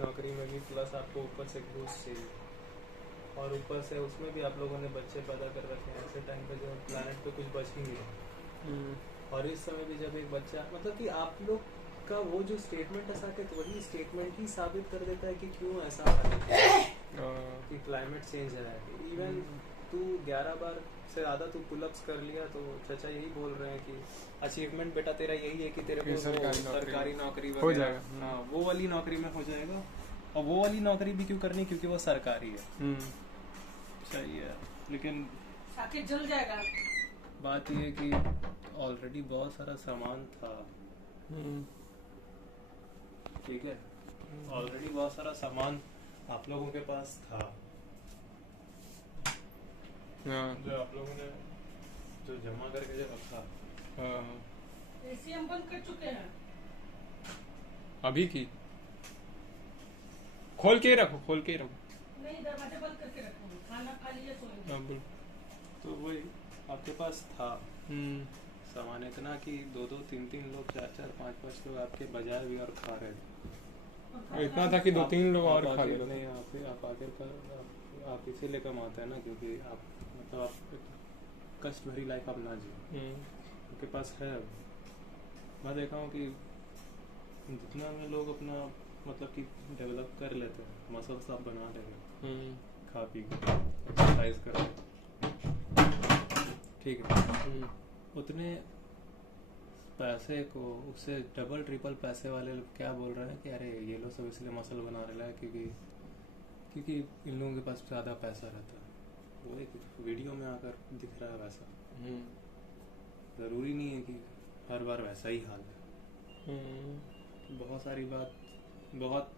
नौकरी में भी प्लस आपको ऊपर से घूस चाहिए, और ऊपर से उसमें भी आप लोगों ने बच्चे पैदा कर रखे हैं ऐसे टाइम पे जो प्लानट पे कुछ बच ही नहीं रहा। और इस समय भी जब एक बच्चा मतलब कि आप लोग का वो जो स्टेटमेंट है साकेत, वही स्टेटमेंट ही साबित कर देता है कि क्यों ऐसा कि क्लाइमेट चेंज है। इवन तू 11 बार से ज़्यादा तू पुलअप्स कर लिया तो चाचा यही बोल रहे हैं कि अचीवमेंट बेटा तेरा यही है कि तेरे को सरकारी नौकरी हो जाएगा। हाँ, वो वाली नौकरी में हो जाएगा। और वो वाली नौकरी भी क्यों करनी, क्योंकि वो सरकारी है। सही है, लेकिन जल जाएगा। बात ये कि ऑलरेडी बहुत सारा सामान था, ठीक है, ऑलरेडी बहुत सारा सामान आप लोगों के पास था, जो आप लोगों ने जो जमा करके जो रखा। एसी हम बंद कर चुके हैं अभी की खोल के रखो नहीं, दरवाजा बंद करके रखो, खाना खा लीजिए सोएंगे। तो वही आपके पास था सामान इतना कि 2-2, 3-3 लोग, 4-4, 5-5 लोग आपके बजाय भी और खा रहे थे। इतना था कि 2-3 लोग और खा ले रहे नहीं, आप आखिरकार आप इसीलिए कमाते हैं ना, क्योंकि आप मतलब आप कष्ट भरी लाइफ आप ना जिए, आपके पास है। मैं देखा हूँ कि जितना में लोग अपना मतलब कि डेवलप कर लेते हैं, मसल्स आप बना लेते हैं खा पी के, एक्सरसाइज कर, ठीक है, उतने पैसे को उससे डबल ट्रिपल पैसे वाले लोग क्या बोल रहे हैं कि अरे ये लोग सब इसलिए मसल बना रहे हैं क्योंकि इन लोगों के पास ज़्यादा पैसा रहता है। वो एक वीडियो में आकर दिख रहा है वैसा। ज़रूरी नहीं है कि हर बार वैसा ही हाल है। बहुत सारी बात बहुत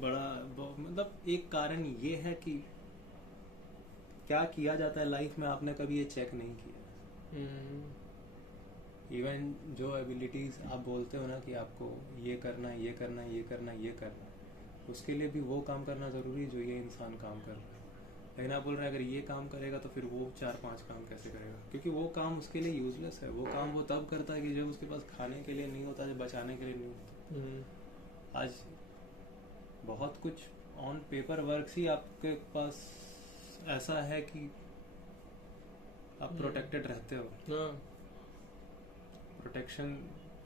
बड़ा मतलब एक कारण ये है कि क्या किया जाता है लाइफ में, आपने कभी ये चेक नहीं किया। इवन जो एबिलिटीज आप बोलते हो ना कि आपको ये करना है, ये करना है, ये करना है, ये करना है, उसके लिए भी वो काम करना ज़रूरी जो ये इंसान काम कर रहा है। लेकिन आप बोल रहे हैं अगर ये काम करेगा तो फिर वो 4-5 काम कैसे करेगा, क्योंकि वो काम उसके लिए यूजलेस है। वो काम वो तब करता है कि जब उसके पास खाने के लिए नहीं होता, जब बचाने के लिए नहीं होता। आज बहुत कुछ ऑन पेपर वर्क ही आपके पास ऐसा है कि आप प्रोटेक्टेड रहते हो। प्रोटेक्शन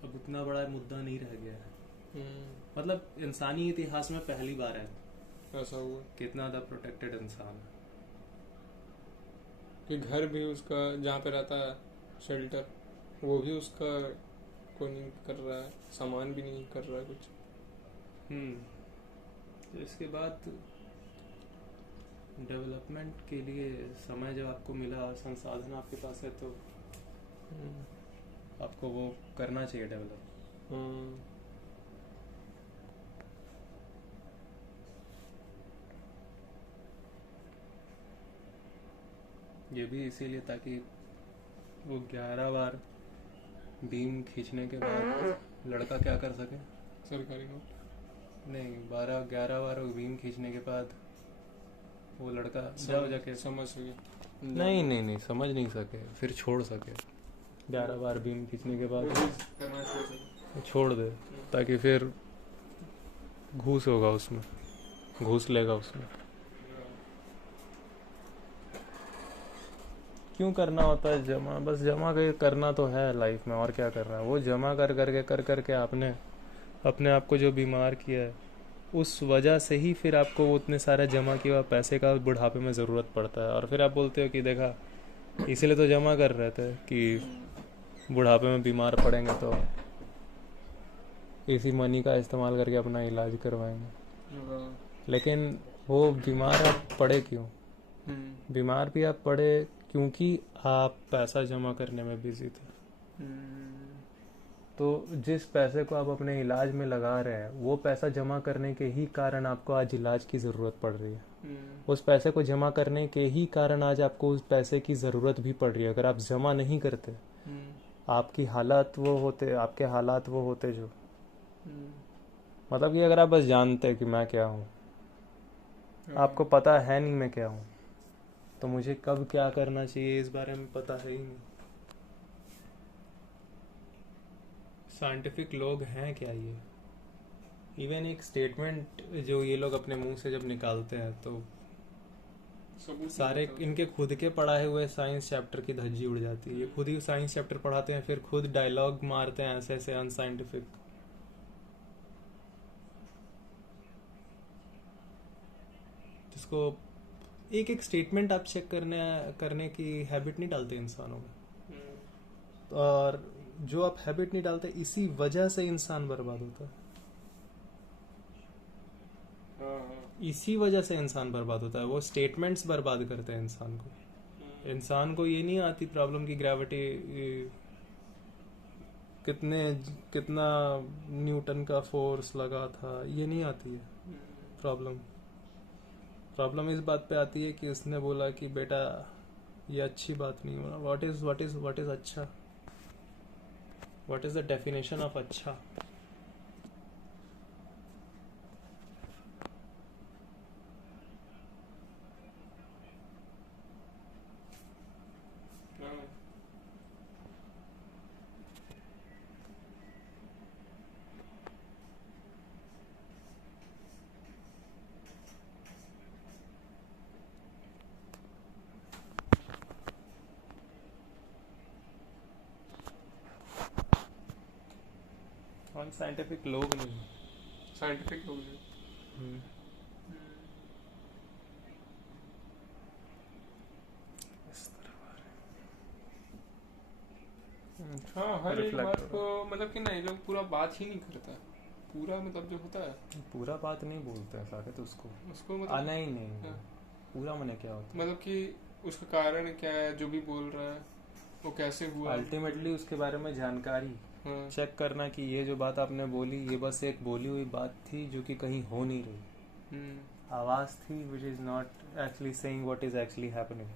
अब उतना बड़ा मुद्दा नहीं रह गया है। मतलब इंसानी इतिहास में पहली बार है ऐसा हुआ, कितना ज़्यादा प्रोटेक्टेड इंसान है कि घर भी उसका जहाँ पे रहता है शेल्टर, वो भी उसका कोई नहीं कर रहा है, सामान भी नहीं कर रहा है कुछ। तो इसके बाद डेवलपमेंट के लिए समय जब आपको मिला, संसाधन आपके पास है, तो आपको वो करना चाहिए डेवलप। ये भी इसीलिए ताकि वो 11 बार बीम खींचने के बाद लड़का क्या कर सके, सरकारी नोट नहीं, 11 बार वो बीम खींचने के बाद वो लड़का जाके समझ सके, नहीं समझ नहीं सके, फिर छोड़ सके। 11 बार बीम खींचने के बाद छोड़ दे, ताकि फिर घूस होगा उसमें, घूस लेगा उसमें। क्यों करना होता है जमा, बस जमा करना तो है लाइफ में, और क्या करना है। वो जमा कर आपने अपने आप को जो बीमार किया है, उस वजह से ही फिर आपको उतने सारे जमा किया हुआ पैसे का बुढ़ापे में ज़रूरत पड़ता है। और फिर आप बोलते हो कि देखा इसीलिए तो जमा कर रहे थे कि बुढ़ापे में बीमार पड़ेंगे तो इसी मनी का इस्तेमाल करके अपना इलाज करवाएंगे। लेकिन वो बीमार आप पड़े क्यों? बीमार भी आप पड़े क्योंकि आप पैसा जमा करने में बिजी थे। तो जिस पैसे को आप अपने इलाज में लगा रहे हैं, वो पैसा जमा करने के ही कारण आपको आज इलाज की ज़रूरत पड़ रही है। उस पैसे को जमा करने के ही कारण आज आपको उस पैसे की ज़रूरत भी पड़ रही है। अगर आप जमा नहीं करते, आपके हालात वो होते जो, मतलब कि अगर आप बस जानते कि मैं क्या हूँ, आपको पता है नहीं मैं क्या हूँ, तो मुझे कब क्या करना चाहिए इस बारे में पता है ही नहीं। साइंटिफिक लोग हैं क्या ये? इवन एक स्टेटमेंट जो ये लोग अपने मुंह से जब निकालते हैं तो सबूत सारे नहीं होता। इनके खुद के पढ़ाए हुए साइंस चैप्टर की धज्जी उड़ जाती है। ये खुद ही साइंस चैप्टर पढ़ाते हैं, फिर खुद डायलॉग मारते हैं ऐसे ऐसे अनसाइंटिफिक। जिसको एक एक स्टेटमेंट आप चेक करने की हैबिट नहीं डालते इंसानों में। और जो आप हैबिट नहीं डालते, इसी वजह से इंसान बर्बाद होता है। इसी वजह से इंसान बर्बाद होता है। वो स्टेटमेंट्स बर्बाद करते हैं इंसान को। इंसान को ये नहीं आती प्रॉब्लम की ग्रेविटी कितना न्यूटन का फोर्स लगा था, ये नहीं आती है प्रॉब्लम इस बात पे आती है कि उसने बोला कि बेटा ये अच्छी बात नहीं होना। व्हाट इज अच्छा? What is the definition of अच्छा? हम साइंटिफिक लोग नहीं। साइंटिफिक लोग हैं। हाँ, हर एक बात को मतलब कि ना ये लोग पूरा बात ही नहीं करता। पूरा मतलब जो होता है पूरा बात नहीं बोलते हैं सारे, तो उसको मतलब आना ही नहीं। हाँ। पूरा मने क्या होता है? मतलब कि उसका कारण क्या है, जो भी बोल रहा है वो कैसे हुआ। अल्टीमेटली उसके बारे में जानकारी हाँ। चेक करना कि ये जो बात आपने बोली ये बस एक बोली हुई बात थी जो कि कहीं हो नहीं रही। आवाज थी which is not actually saying what is actually happening.